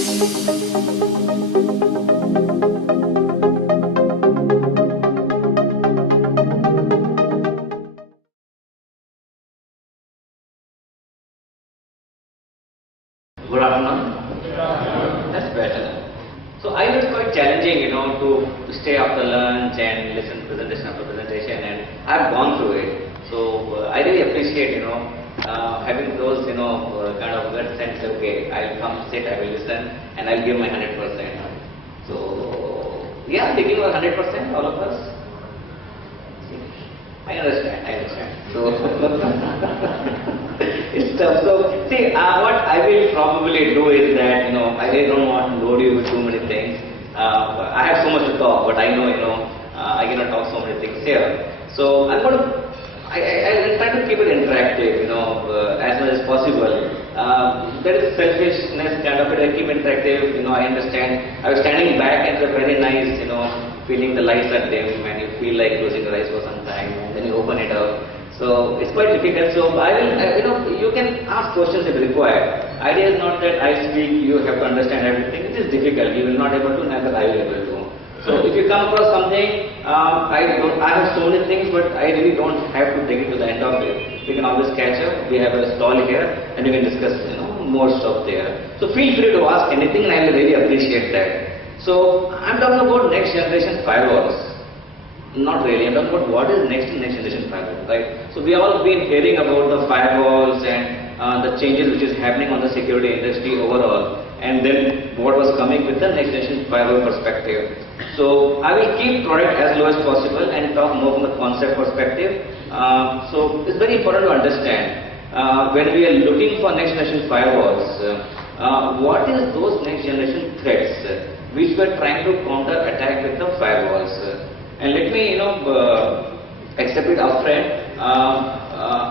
Good afternoon. That's better. So I was quite challenging, to stay after lunch and listen presentation after presentation, and I've gone through it. So I really appreciate, having those, kind of gut sense. Okay, I'll come sit, I will listen, and I'll give my 100%. So yeah, they give us 100%, all of us. I understand. So it's tough. So see, what I will probably do is that, I really don't want to load you with too many things. I have so much to talk, but I know, I cannot talk so many things here. So I'm going to, I'll try to keep it interactive, as much as possible. There is selfishness kind of it. I keep interactive, I understand. I was standing back and it's a very nice, feeling the lights are dim and you feel like closing your eyes for some time and then you open it up. So it's quite difficult. So I will, you can ask questions if required. Idea is not that I speak, you have to understand everything. It is difficult. You will not able to, neither I will able to. So if you come across something, I have so many things, but I really don't have to take it to the end of it. We can always catch up. We have a stall here and we can discuss, more stuff there. So feel free to ask anything and I will really appreciate that. So I'm talking about next generation firewalls. Not really. I'm talking about what is next generation firewall, right? So we have all been hearing about the firewalls and the changes which is happening on the security industry overall, and then what was coming with the next generation firewall perspective. So I will keep product as low as possible and talk more from the concept perspective. So it's very important to understand when we are looking for next generation firewalls, what is those next generation threats which we are trying to counter attack with the firewalls. And let me, accept it upfront.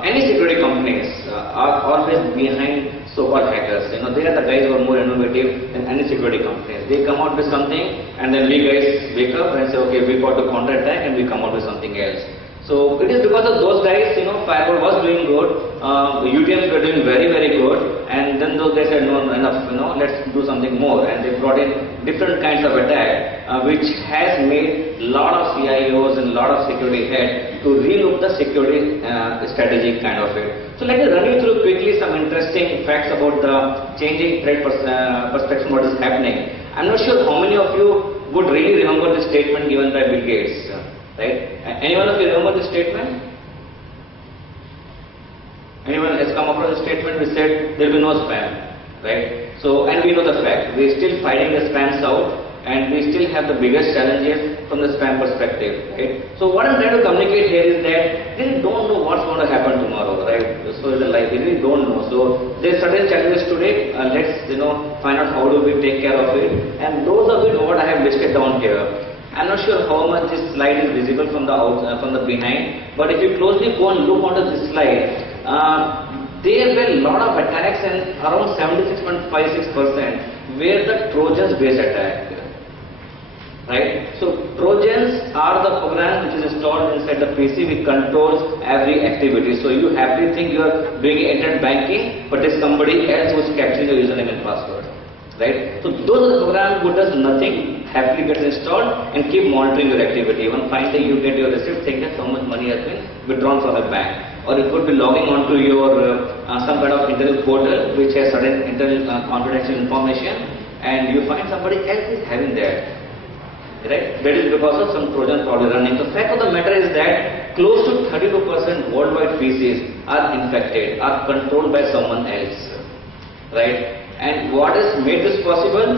Any security companies are always behind so-called hackers. They are the guys who are more innovative than any security companies. They come out with something, and then we guys wake up and say, okay, we got to counter attack, and we come out with something else. So it is because of those guys, firewall was doing good, the UTMs were doing very, very good, and then those guys said, no, enough, let's do something more, and they brought in different kinds of attack, which has made a lot of CIOs and a lot of security heads to relook the security strategy kind of it. So let me run you through quickly some interesting facts about the changing threat perspective, what is happening. I'm not sure how many of you would really remember the statement given by Bill Gates. Right? Anyone of you remember this statement? Anyone has come across the statement which said there will be no spam, right? So, and we know the fact, we are still fighting the spams out, and we still have the biggest challenges from the spam perspective, right? So what I'm trying to communicate here is that they don't know what's going to happen tomorrow, right? So in the life, they really don't know. So there's certain challenges today. Let's find out how do we take care of it, and those of it what I have listed down here. I'm not sure how much this slide is visible from the behind, but if you closely go and look onto this slide, there were a lot of attacks, and around 76.56% were the Trojans based attack, right? So Trojans are the program which is installed inside the PC which controls every activity. So you happily think you are doing internet banking, but there's somebody else who's capturing your username and password. Right? So those are the programs who does nothing, happily gets installed and keep monitoring your activity. One fine day you get your receipt, think that so much money has been withdrawn from the bank. Or it could be logging onto your some kind of internal portal which has certain internal confidential information, and you find somebody else is having that. Right? That is because of some Trojan probably running. The fact of the matter is that close to 32% worldwide PCs are infected, are controlled by someone else. Right? And what has made this possible?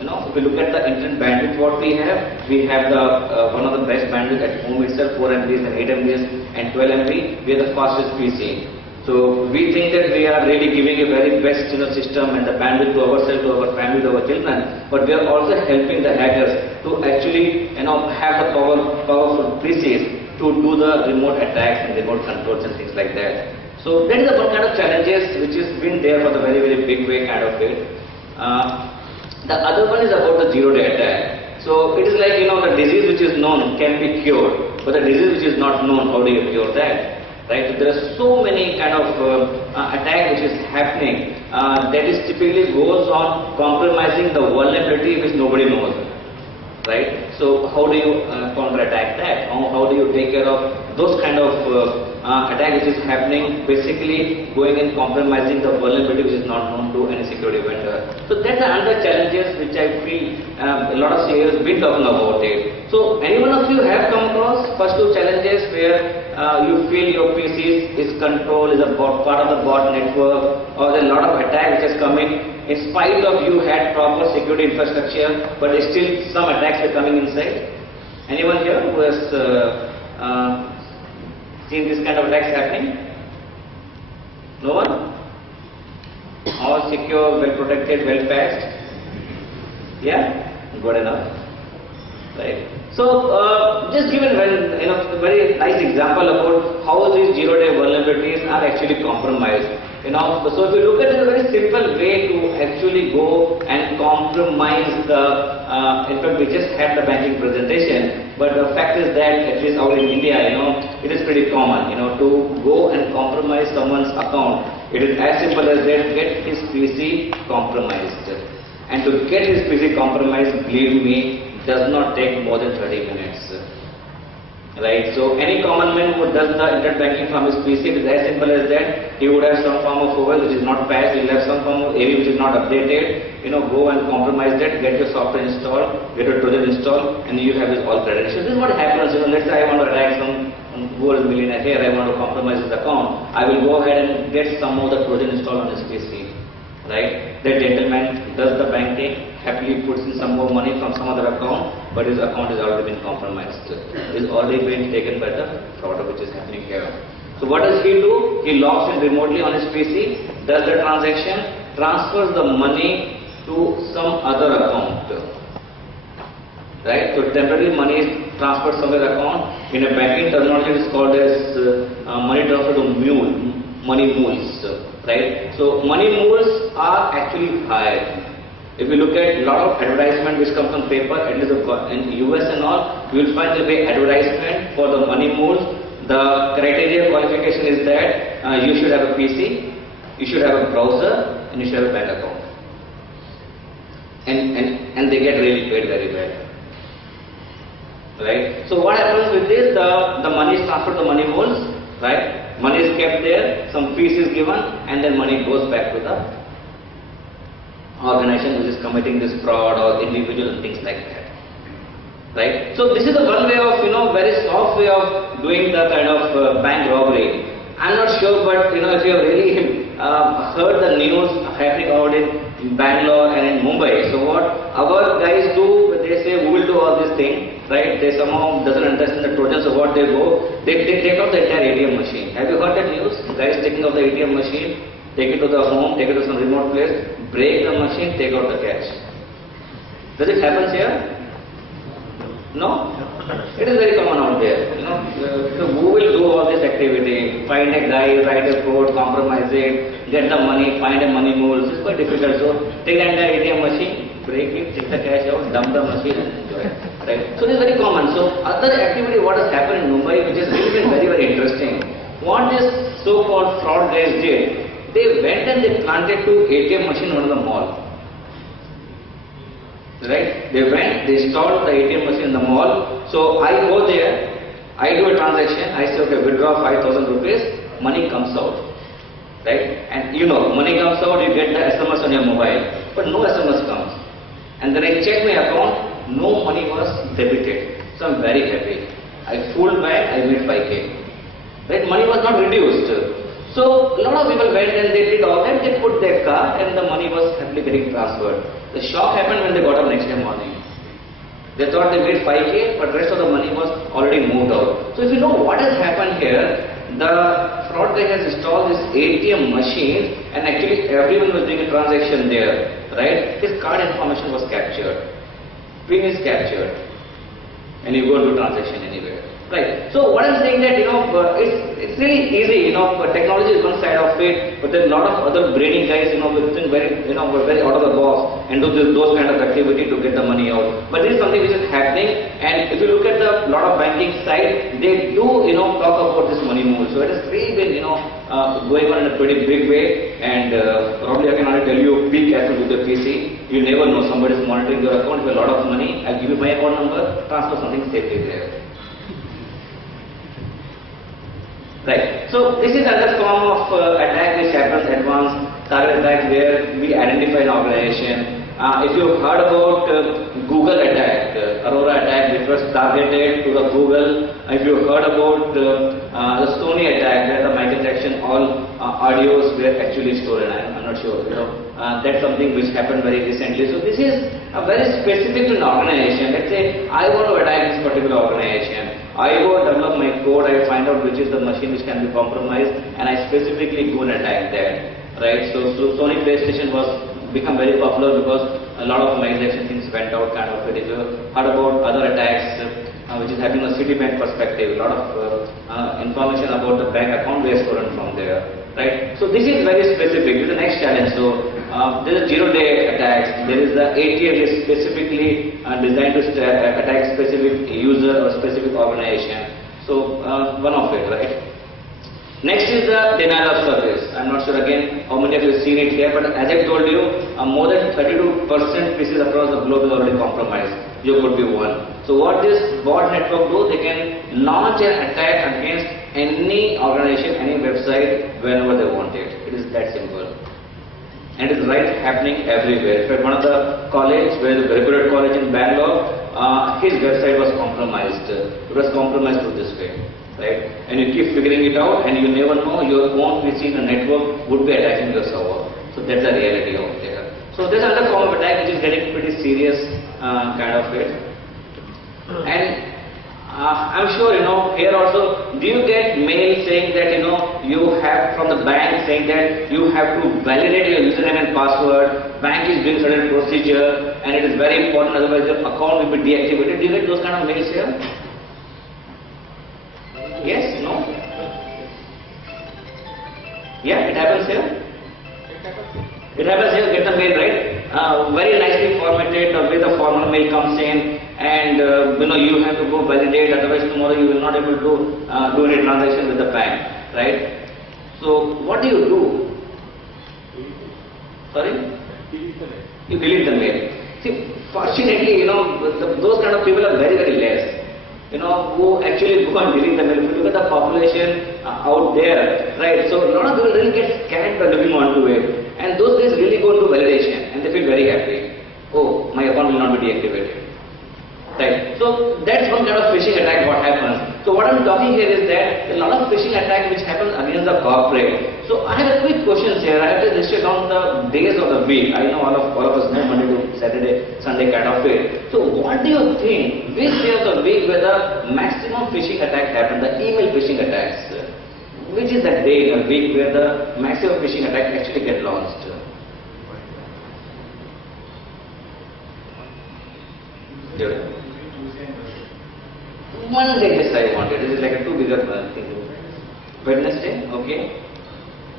If we look at the internet bandwidth, what we have the one of the best bandwidth at home itself, 4 MBs and 8 MBs and 12 MB. We are the fastest PC. So we think that we are really giving a very best system and the bandwidth to ourselves, to our family, to our children. But we are also helping the hackers to actually have the powerful PCs to do the remote attacks and remote controls and things like that. So that is the one kind of challenges which has been there for the very, very big way kind of it. The other one is about the zero-day attack. So it is like, the disease which is known can be cured, but the disease which is not known, how do you cure that? Right? So there are so many kind of attack which is happening, that is typically goes on compromising the vulnerability which nobody knows. Right? So how do you counter-attack that? How do you take care of those kind of attack which is happening, basically going and compromising the vulnerability which is not known to any security vendor? So that's another challenges which I feel a lot of CIOs been talking about it. So any one of you have come across first two challenges where you feel your PC is controlled, is a part of the bot network, or there are a lot of attack which is coming in spite of you had proper security infrastructure, but still some attacks are coming inside? Anyone here who has seen this kind of attacks happening? No one? All secure, well protected, well patched? Yeah? Good enough. Right? So, just given a very nice example about how these zero-day vulnerabilities are actually compromised. So if you look at it, a very simple way to actually go and compromise the, in fact we just had the banking presentation, but the fact is that at least out in India, it is pretty common, to go and compromise someone's account. It is as simple as that, get his PC compromised. And to get his PC compromised, believe me, does not take more than 30 minutes. Right? So any common man who does the internet banking from his PC, it is as simple as that. He would have some form of OS which is not patched, he will have some form of AV which is not updated, go and compromise that, get your software installed, get your Trojan installed, and you have this all credentials. This is what happens, let's say I want to attack some who is millionaire here, I want to compromise his account. I will go ahead and get some of the Trojan installed on his PC. Right? That gentleman does the banking, happily puts in some more money from some other account, but his account has already been compromised. It has already been taken by the fraud which is happening here. So what does he do? He logs in remotely on his PC, does the transaction, transfers the money to some other account. Right? So temporarily money is transferred from their account. In a banking terminology it is called as money transfer to mule, money mules. Right? So money mules are actually hired. If you look at a lot of advertisement which comes on paper, at least in US and all, you will find there will be advertisement for the money mules. The criteria qualification is that you should have a PC, you should have a browser, and you should have a bank account. And they get really paid very well. Right? So what happens with this? The money is transferred to money mules, right? Money is kept there, some fees is given, and then money goes back to the organization which is committing this fraud or individual and things like that. Right? So this is the one way of, very soft way of doing the kind of bank robbery. I'm not sure, but if you have really heard the news happening out in Bangalore and in Mumbai, so what our guys do, they say we will do all this thing, right? They somehow doesn't understand the Trojan, so what they go, they take out the entire ATM machine. Have you heard that news? Guys taking out the ATM machine, take it to the home, take it to some remote place, break the machine, take out the cash. Does it happen here? No? It is very common out there. So who will do all this activity? Find a guy, write a code, compromise it, get the money, find a money mule. It's quite difficult. So take the entire ATM machine, break it, take the cash out, dump the machine and enjoy it. Right? So this is very common. So other activity what has happened in Mumbai, which has really been very, very interesting. What this so-called fraud guys did, they went and they planted two ATM machine on the mall. Right? They went, they installed the ATM machine in the mall. So I go there, I do a transaction, I say okay, withdraw 5,000 rupees, money comes out. Right? And money comes out, you get the SMS on your mobile, but no SMS comes. And then I check my account, no money was debited. So I'm very happy. I fooled back, I made 5k. Right? Money was not reduced. So a lot of people went and they did all that, they put their card and the money was happily getting transferred. The shock happened when they got up next day morning. They thought they made 5k, but rest of the money was already moved out. So if you know what has happened here, the fraud guy has installed this ATM machine and actually everyone was doing a transaction there. Right? His card information was captured. PIN is captured. And you go and do transaction anywhere. Right. So what I'm saying that it's really easy. Technology is one side of it, but there are a lot of other brainy guys. Who think very very out of the box and do those kind of activity to get the money out. But this is something which is happening. And if you look at the lot of banking side, they do talk about this money move. So it has really been going on in a pretty big way, and probably I can only tell you, be careful with your PC. You never know, somebody is monitoring your account with a lot of money. I'll give you my account number, transfer something safely there. Right. So this is another form of attack which happens, advanced target attack, where we identify an organization. If you've heard about Google attack, Aurora attack, which was targeted to the Google. If you've heard about the Sony attack, where the Michael Jackson all audios were actually stolen. I'm not sure. That's something which happened very recently. So this is a very specific to an organization. Let's say I want to attack this particular organization. I go develop my code, I find out which is the machine which can be compromised, and I specifically go and attack that. Right? So Sony PlayStation was become very popular because a lot of Michael Jackson things went out kind of. If you heard about other attacks which is having a Citibank perspective, a lot of information about the bank account were stolen from there. Right? So this is very specific. This is the next challenge. So there is zero-day attacks. There is the ATF is specifically designed to attack specific user or specific organization. So one of it, right? Next is the denial of service. I'm not sure again how many of you have seen it here, but as I told you, more than 32% PCs across the globe is already compromised. You could be one. So what this bot network do? They can launch an attack against any organization, any website, whenever they want it. It is that simple. And it is right happening everywhere. In fact, one of the college, where the reputed college in Bangalore, his website was compromised. It was compromised through this way. Right? And you keep figuring it out, and you never know your own PC in the network would be attacking your server. So that's the reality out there. So there's another form of attack which is getting pretty serious kind of it. And I'm sure here also, do you get mail saying that you have from the bank saying that you have to validate your username and password, bank is doing certain procedure, and it is very important, otherwise your account will be deactivated. Do you get those kind of mails here? Yes? No? Yeah, it happens here. It happens here, get the mail, right? Very nicely formatted, the way the formal mail comes in, and you have to go validate, otherwise tomorrow you will not able to do any transaction with the bank, right? So what do you do? Sorry? You delete the mail. See, fortunately, those kind of people are very, very less. Who actually go and delete the mail. If you look at the population out there, right? So a lot of people really get scared by looking onto it, and those guys really go into validation, and they feel very happy. Oh, my account will not be deactivated. Right? So that's one kind of phishing attack what happens. So what I'm talking here is that a lot of phishing attack which happens against the corporate. So I have a quick question here. I have to listed down the days of the week. I know all of us know Monday to Saturday, Sunday kind of it. So what do you think, which day of the week where the maximum phishing attack happen, the email phishing attacks? Which is the day in a week where the maximum phishing attack actually get launched? Yeah. One day this I wanted. This is like a too bigger thing. Wednesday, okay.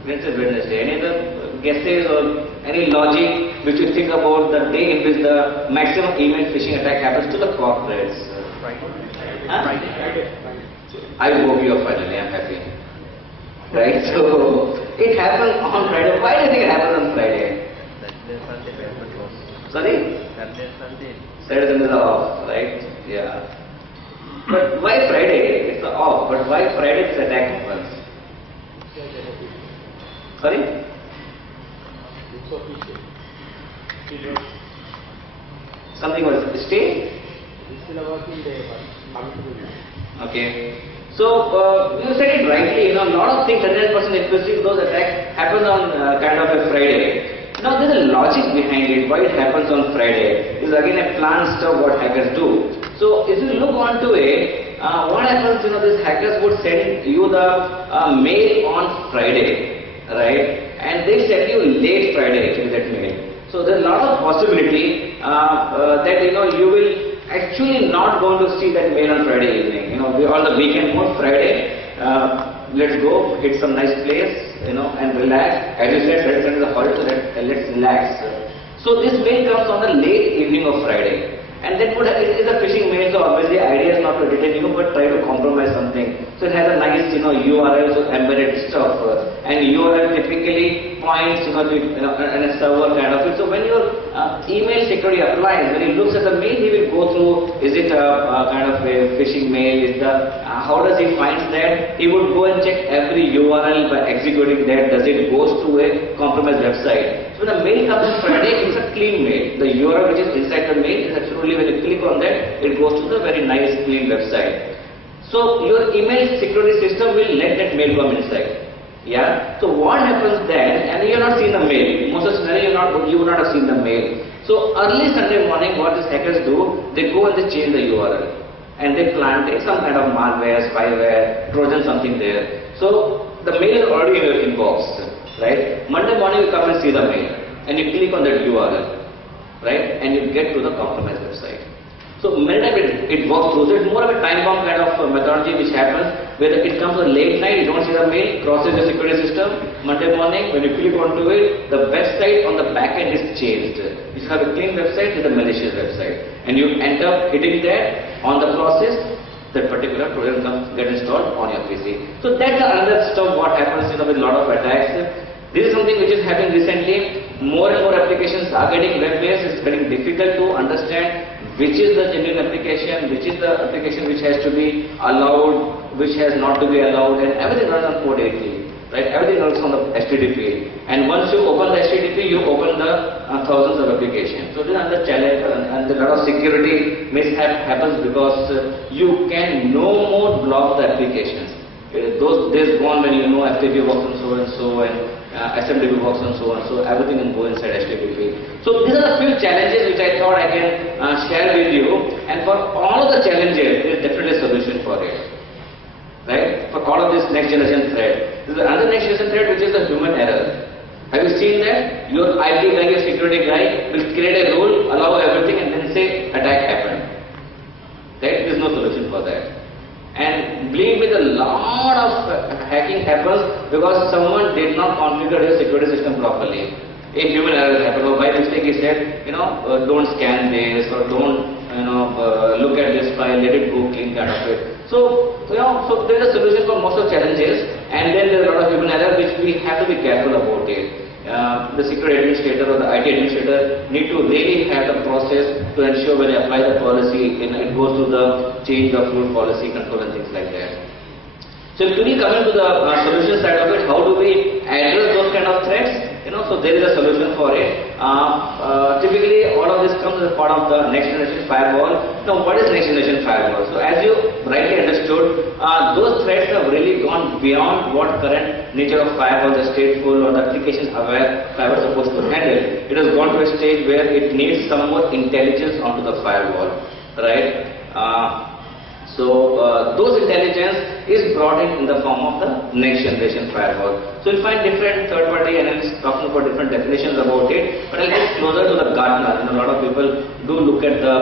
Wednesday. Any other guesses or any logic which you think about the day in which the maximum email phishing attack happens to the corporates? Friday. I hope you are finally. I'm happy. Right? So it happens on Friday. Why do you think it happens on Friday? Sorry? Saturday is off, right? Yeah. But why Friday? It's off. But why Friday this attack happens? Sorry? Something was stay? Okay. So you said it rightly. A lot of things, 100% especially those attacks happen on kind of a Friday. Now there is a logic behind it, why it happens on Friday. This is again a planned stuff what hackers do. So if you look onto it, what happens, these hackers would send you the mail on Friday, right? And they send you late Friday actually that mail. So there's a lot of possibility that you will actually not going to see that mail on Friday evening. We on the weekend mode, Friday, let's go, hit some nice place, and relax. As you said, Saturday is a holiday, so let's relax. So this mail comes on the late evening of Friday. And that would, it is a phishing mail, so obviously the idea is not to detain you, but try to compromise something. So it has a nice, URL, so embedded stuff, and URL typically points, to, in a server kind of it. So when your email security applies, when he looks at the mail, he will go through, is it a kind of a phishing mail, is the, how does he find that? He would go and check every URL by executing that, does it goes to a compromised website. So when a mail comes on Friday, it's a clean mail. The URL which is inside the mail is actually, when you click on that, it goes to the very nice clean website. So your email security system will let that mail come inside. Yeah. So what happens then? And you have not seen the mail. Most of the scenario you would not have seen the mail. So early Sunday morning, what these hackers do? They go and they change the URL, and they plant some kind of malware, spyware, Trojan, something there. So the mail is already in your inbox, right? Monday morning you come and see the mail, and you click on that URL, right? And you get to the compromised website. So many times it works through. So it's more of a time bomb kind of methodology which happens, where it comes on late night, you don't see the mail, crosses the security system. Monday morning, when you click onto it, the website on the back end is changed. You have a clean website with a malicious website, and you end up hitting that on the process. That particular program get installed on your PC. So that's another stuff what happens with a lot of attacks. This is something which is happening recently. More and more applications are getting web-based. It's getting difficult to understand which is the genuine application, which is the application which has to be allowed, which has not to be allowed, and everything runs on port 80, right? Everything runs on the HTTP. And once you open the HTTP, you open the thousands of applications. So this is another challenge, and a lot of security mishap happens because you can no more block the applications. Those days gone when FTP works on so and so, and SMTP works on so and so, everything can go inside HTTP. So these are the few challenges which I thought I can share with you, and for all of the challenges, there is definitely a solution for it, right? For all of this next generation threat. There is another next generation threat which is the human error. Have you seen that? Your IT guy, your security guy will create a rule, allow everything, and then say attack happened. Right? There is no solution for that. And believe me, a lot of hacking happens because someone did not configure his security system properly. A human error happened, or by mistake he said, don't scan this, or don't, look at this file, let it go clean kind of it. So, so there is a solution for most of the challenges, and then there is a lot of human error which we have to be careful about it. The security administrator or the IT administrator need to really have the process to ensure when they apply the policy, it goes through the change of rule policy control and things like that. So if we come into the solution side of it, how do we address those kind of threats? So there is a solution for it. Typically, all of this comes as part of the next generation firewall. Now, what is next generation firewall? So as you rightly understood, those threats have really gone beyond what current nature of firewall, the stateful or the application aware firewall is supposed to handle. It has gone to a stage where it needs some more intelligence onto the firewall, right? Those intelligence is brought in the form of the next generation firewall. So you'll find different third-party analysts talking about different definitions about it, but I'll get closer to the Gartner. A lot of people do look at the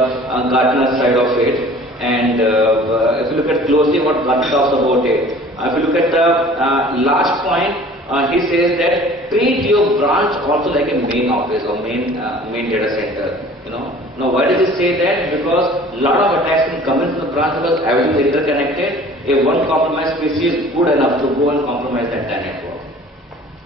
Gartner side of it, and if you look at closely what Gartner talks about it, if you look at the last point, he says that treat your branch also like a main office or main data center. Now why does he say that? Because a lot of attacks can come into the branch because everything is interconnected. A one compromised PC is good enough to go and compromise the entire network.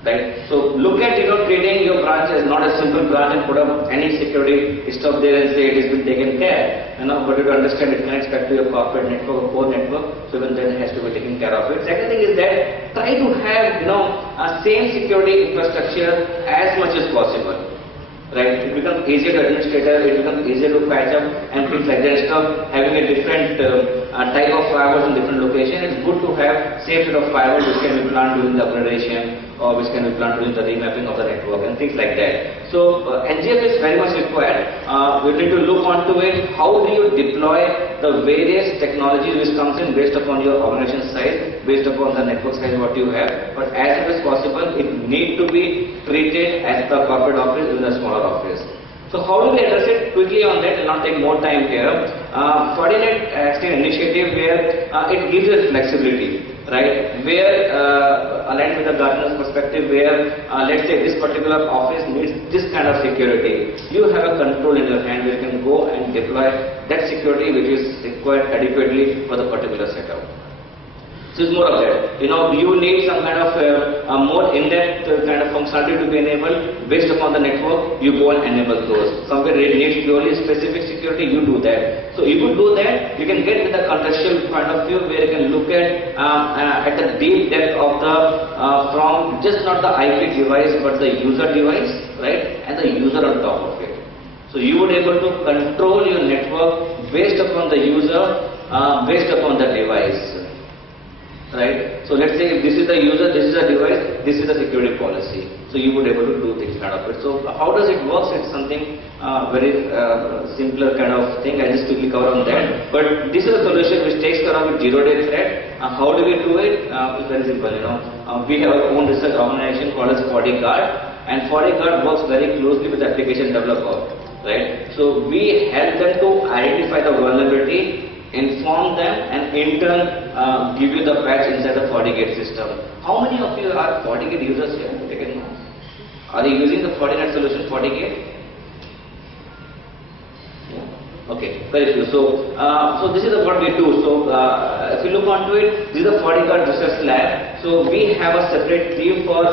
Right? So look at treating your branch as not a simple branch and put up any security stuff there and say it has been taken care. But you understand it connects back to your corporate network or core network, so even then it has to be taken care of it. Second thing is that try to have same security infrastructure as much as possible. Right? It becomes easier to administrator, it becomes easier to patch up and things like that. Instead of having a different type of firewalls in different locations, it's good to have same set of firewalls which can be planned during the upgradation or which can be planned during the remapping of the network and things like that. So NGF is very much required. We need to look onto it. How do you deploy the various technologies which comes in based upon your organization size, based upon the network size what you have, but as much as possible it need to be treated as the corporate office in the smaller office. So how do we address it? Quickly on that and not take more time here. Fortinet actually an initiative where it gives us flexibility, right? Where aligned with the Gartner's perspective where let's say this particular office needs this kind of security. You have a control in your hand where you can go and deploy that security which is required adequately for the particular setup. So it's more of that. You know, you need some kind of a more in-depth kind of functionality to be enabled based upon the network. You go and enable those. Somewhere it needs purely specific security. You do that. So you could do that. You can get with the contextual point of view where you can look at the deep depth of the from just not the IP device but the user device, right, and the user on top of it. So you would able to control your network based upon the user, based upon the device. Right. So let's say if this is the user, this is the device, this is the security policy. So you would able to do things kind of it. So how does it work? It's something very simpler kind of thing. I just quickly cover on that. But this is a solution which takes care of a zero-day threat. How do we do it? It's very simple. You know, we have our own research organization called as Bodyguard, and Bodyguard works very closely with the application developer. Right. So we help them to identify the vulnerability, inform them, and in turn give you the patch inside the FortiGate system. How many of you are FortiGate users here? Are you using the Fortinet solution FortiGate? Okay, very few. So, so this is what we do. So, if you look onto it, this is the FortiGuard research lab. So, we have a separate team for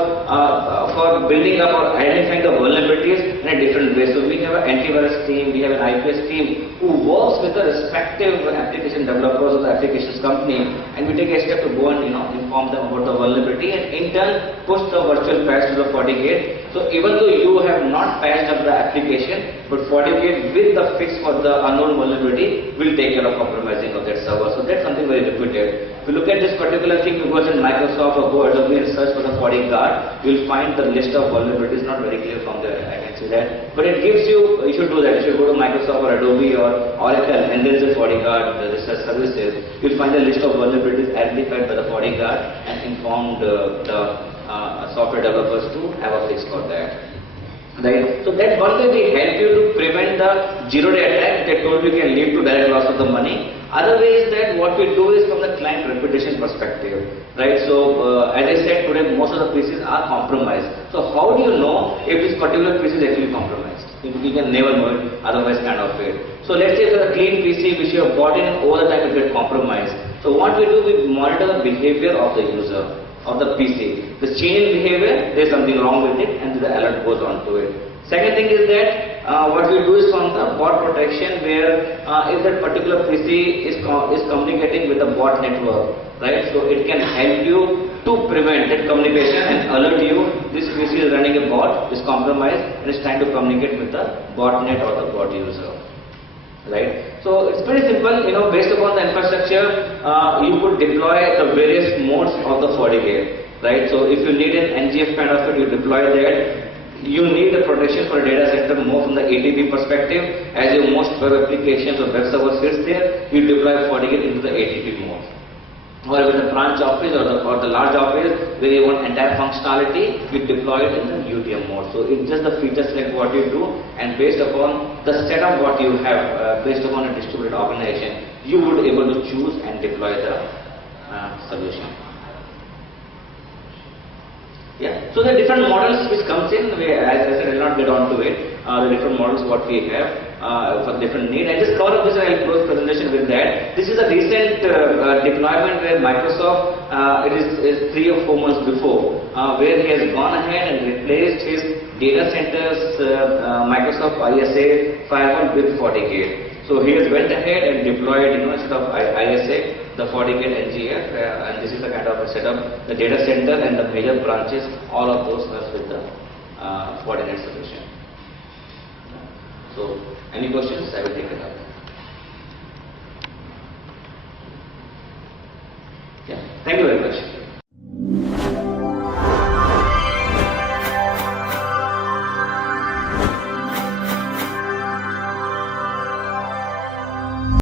building up or identifying the vulnerabilities in a different way. So, we have an antivirus team, we have an IPS team who works with the respective application developers of the applications company, and we take a step to go and inform them about the vulnerability, and in turn push the virtual patch to the FortiGate. So, even though you have not patched up the application, but FortiGate with the fix for the unknown vulnerability will take care of compromising of that server. So that's something very repeated. If you look at this particular thing, you go to Microsoft or go Adobe and search for the FortiGuard, you'll find the list of vulnerabilities. Not very clear from there, I can see that. But it gives you, you should do that. You should go to Microsoft or Adobe or Oracle and there's the FortiGuard, the research services. You'll find the list of vulnerabilities identified by the FortiGuard and informed the software developers to have a fix for that. Right. So that one way we help you to prevent the zero-day attack that told you can lead to direct loss of the money. Other way is that what we do is from the client reputation perspective. Right. So as I said today, most of the PCs are compromised. So how do you know if this particular PC is actually compromised? You can never know it otherwise kind of way. So let's say there's a clean PC which you have bought in and over the time it gets compromised. So what we do, we monitor the behavior of the user, of the PC. The change in behavior, there is something wrong with it and the alert goes on to it. Second thing is that what we do is from the bot protection where if that particular PC is communicating with the bot network, right? So it can help you to prevent that communication and alert you this PC is running a bot, is compromised and is trying to communicate with the botnet or the bot user. Right. So it's pretty simple, based upon the infrastructure, you could deploy the various modes of the FortiGate, right? So if you need an NGF kind of it, you deploy that. You need a protection for a data center more from the ATP perspective. As your most web applications or web server sits there, you deploy FortiGate into the ATP mode. Or with the branch office or the large office where you want entire functionality, you deploy it in the UTM mode. So it's just the features like what you do, and based upon the setup what you have, based upon a distributed organization, you would be able to choose and deploy the solution. Yeah. So the different models which comes in, as I said, I will not get on to it. The different models what we have for different need. I just cover this and I will close presentation with that. This is a recent deployment where Microsoft, it is 3 or 4 months before, where he has gone ahead and replaced his data centers Microsoft ISA firewall with FortiGate. So he has went ahead and deployed, instead of ISA, the FortiGate NGF, and this is the kind of a setup. The data center and the major branches, all of those are with the Fortinet solution. So, any questions? I will take it up. Yeah. Thank you very much.